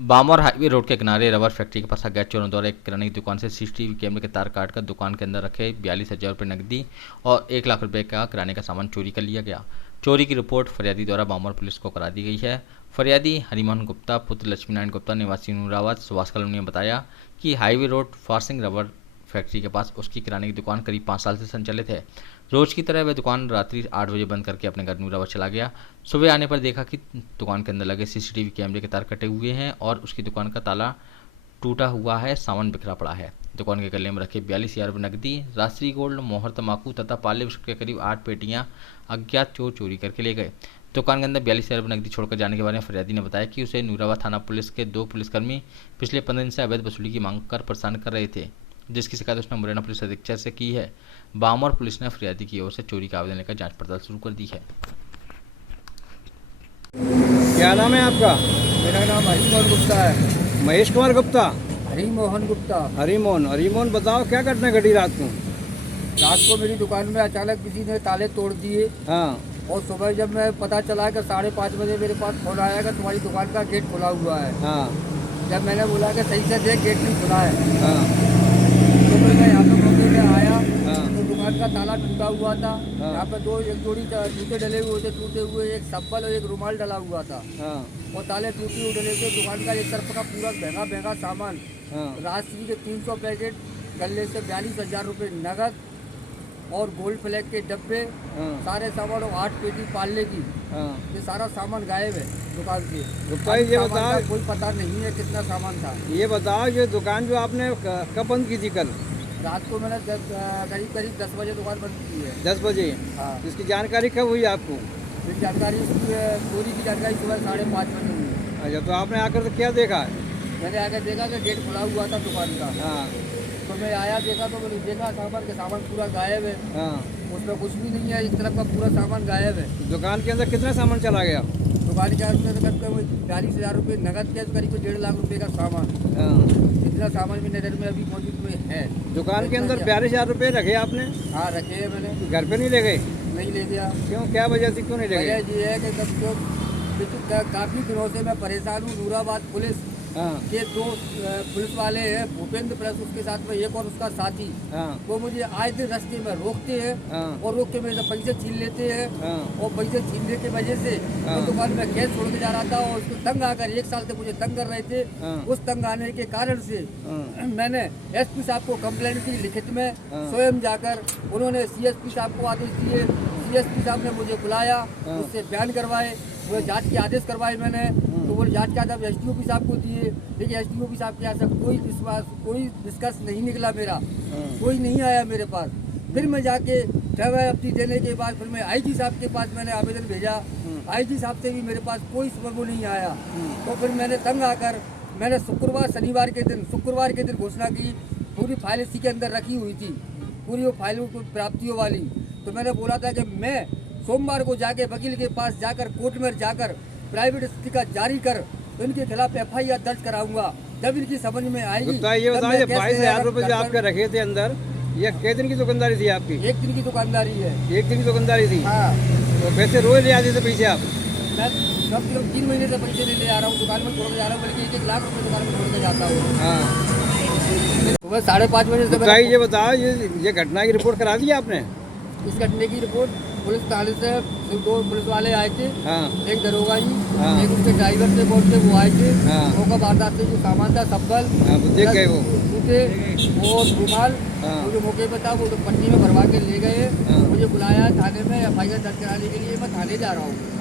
Bamour highway road के किनारे rubber factory के पास अज्ञात चोरों द्वारा एक किराने की दुकान से सीसीटीवी कैमरे के तार काटकर दुकान के अंदर रखे 42,000 रुपये नकदी और 1 लाख रुपए का किराने का सामान चोरी कर लिया गया। चोरी की रिपोर्ट फरियादी द्वारा बामौर पुलिस को करा दी गई है। फरियादी हरिमोहन गुप्ता पुत्र लक्ष्मीनारायण गुप्ता निवासी नूराबाद सुभाष कॉलोनी ने बताया कि हाईवे रोड फारसिंग रबर फैक्ट्री के पास उसकी किराने की दुकान करीब 5 साल से संचालित है। रोज की तरह वह दुकान रात्रि 8 बजे बंद करके अपने घर नूराबाद चला गया। सुबह आने पर देखा कि दुकान के अंदर लगे सीसीटीवी कैमरे के तार कटे हुए हैं और उसकी दुकान का ताला टूटा हुआ है, सामान बिखरा पड़ा है। दुकान के गले में रखे 42,000 रुपये नकदी, राष्ट्रीय गोल्ड, मोहर तम्बाकू तथा पाले बिस्कुट के करीब 8 पेटियां अज्ञात चोर चोरी करके ले गए। दुकान के अंदर 42,000 रुपये नकदी छोड़कर जाने के बारे में फरियादी ने बताया कि उसे नूराबाद थाना पुलिस के 2 पुलिसकर्मी पिछले 15 दिन से अवैध वसूली की मांग कर परेशान कर रहे थे, जिसकी शिकायत उसने मुरैना पुलिस अधीक्षक से की है। बामौर पुलिस ने फरियादी की ओर से चोरी का आवेदन लेकर जांच पड़ताल शुरू कर दी है। क्या नाम है आपका? मेरा नाम हरिमोहन गुप्ता है। महेश कुमार गुप्ता। हरिमोहन गुप्ता। हरिमोहन बताओ क्या घटना घटी रात को? रात को मेरी दुकान में अचानक किसी ने ताले तोड़ दिए। हाँ। और सुबह जब मैं पता चला कि 5:30 बजे मेरे पास फोन आया कि तुम्हारी दुकान का गेट खुला हुआ है। हाँ। जब मैंने बोला कि सही से देख गेट नहीं खुला है, हाँ। तो फिर मैं यहाँ पे मौके पे आया। हाँ। तो दुकान का ताला टूटा हुआ था। हाँ। यहाँ पे एक जोड़ी जूते डले हुए थे, टूटे हुए, एक चप्पल और एक रुमाल डला हुआ था। हाँ। और ताले टूटे हुए डले थे। दुकान का एक तरफ का पूरा महंगा सामान, हाँ। राष्ट्रीय के 300 पैकेट, गले से 42,000 रुपये नगद और गोल्ड फ्लैग के डब्बे, हाँ। सारे सामान और 8 पेटी पालने की, हाँ। ये सारा सामान गायब है दुकान से। गुप्ता जी, ये सामान बताओ, का कोई पता नहीं है कितना सामान था। ये बताओ ये दुकान जो आपने कब बंद की थी? कल रात को मैंने करीब 10 बजे दुकान बंद की है। 10 बजे। हाँ। इसकी जानकारी कब हुई आपको? फिर जानकारी इसकी चोरी की जानकारी सुबह 5:30 बजे हुई। अच्छा, तो आपने आकर तो क्या देखा? मैंने आकर देखा कि गेट खुला हुआ था दुकान का। हाँ। तो मैं आया, देखा तो मैंने देखा सामान के सामान पूरा गायब है। हाँ। उसमें कुछ भी नहीं है, एक तरफ का पूरा सामान गायब है। दुकान के अंदर कितना सामान चला गया? दुकान के अंदर 42,000 रुपये नगद के करीब 1.5 लाख रुपये का सामान। हाँ। इतना सामान भी नजर में अभी मौजूद में है। दुकान के अंदर 42,000 रुपये रखे आपने? हाँ, रखे हैं मैंने। घर पे नहीं ले गए? नहीं ले गया। क्यों, क्या वजह से क्यों नहीं ले गए? वजह ये है कि काफ़ी दिनों से मैं परेशान हूँ। नूराबाद पुलिस हाँ। के 2 पुलिस वाले हैं, भूपेंद्र प्लस उसके साथ में एक और उसका साथी। हाँ। वो मुझे आए दिन रास्ते में रोकते हैं। हाँ। और रोक के मेरे से पैसे छीन लेते हैं। हाँ। और पैसे छीनने की वजह से हाँ। मैं दुकान में कैश छोड़ के जा रहा था और उसको तंग आकर 1 साल से मुझे तंग कर रहे थे। हाँ। उस तंग आने के कारण से मैंने एसपी साहब को कंप्लेंट की लिखित में। हाँ। स्वयं जाकर उन्होंने सीएसपी साहब को आदेश दिए। सीएसपी साहब ने मुझे बुलाया, हाँ। उससे बयान करवाए, वो जांच के आदेश करवाए मैंने। तो वो जांच के आदेश एसडीओपी साहब को दिए, लेकिन एसडीओपी साहब के यहाँ से कोई निष्कर्ष नहीं निकला मेरा। कोई नहीं आया मेरे पास। फिर मैं जाके अवधि देने के बाद फिर मैं आईजी साहब के पास मैंने आवेदन भेजा। आईजी साहब से भी मेरे पास कोई सबब नहीं आया। तो फिर मैंने तंग आकर मैंने शुक्रवार के दिन घोषणा की। पूरी फाइल इसी के अंदर रखी हुई थी, पूरी वो फाइल प्राप्तियों वाली। तो मैंने बोला था कि मैं सोमवार को जाके वकील के पास जाकर कोर्ट में जाकर प्राइवेट स्थिति जारी कर तो इनके खिलाफ FIR दर्ज कराऊंगा। जब इनकी समझ में आएगी। ये बताइए 22,000 रुपये जो आपके रखे थे अंदर, ये कितने दिन की दुकानदारी थी आपकी? 1 दिन की दुकानदारी है। 1 दिन की दुकानदारी थी? हाँ। तो पैसे रोज ले आते थे पैसे आप? मैं कम से कम 3 महीने से पैसे ले आ रहा हूँ, दुकान में छोड़ के जा रहा हूँ, बल्कि 1-1 लाख रुपये दुकान में छोड़ के जाता हूँ। हाँ। सुबह 5:30 बजे से ये बताओ ये घटना की रिपोर्ट करा दी आपने? इस घटने की रिपोर्ट पुलिस थाने से 2 पुलिस वाले आए थे। हाँ। एक दरोगा जी, हाँ। एक उसके ड्राइवर से बोल के वो आए थे। हाँ। मौका वारदात से जो सामान था चप्पल, हाँ, वो देख गए वो। जूते और रुमाल, हाँ। वो जो मौके पे था वो तो पट्टी में भरवा के ले गए। हाँ। मुझे बुलाया थाने में FIR दर्ज कराने के लिए। मैं थाने जा रहा हूँ।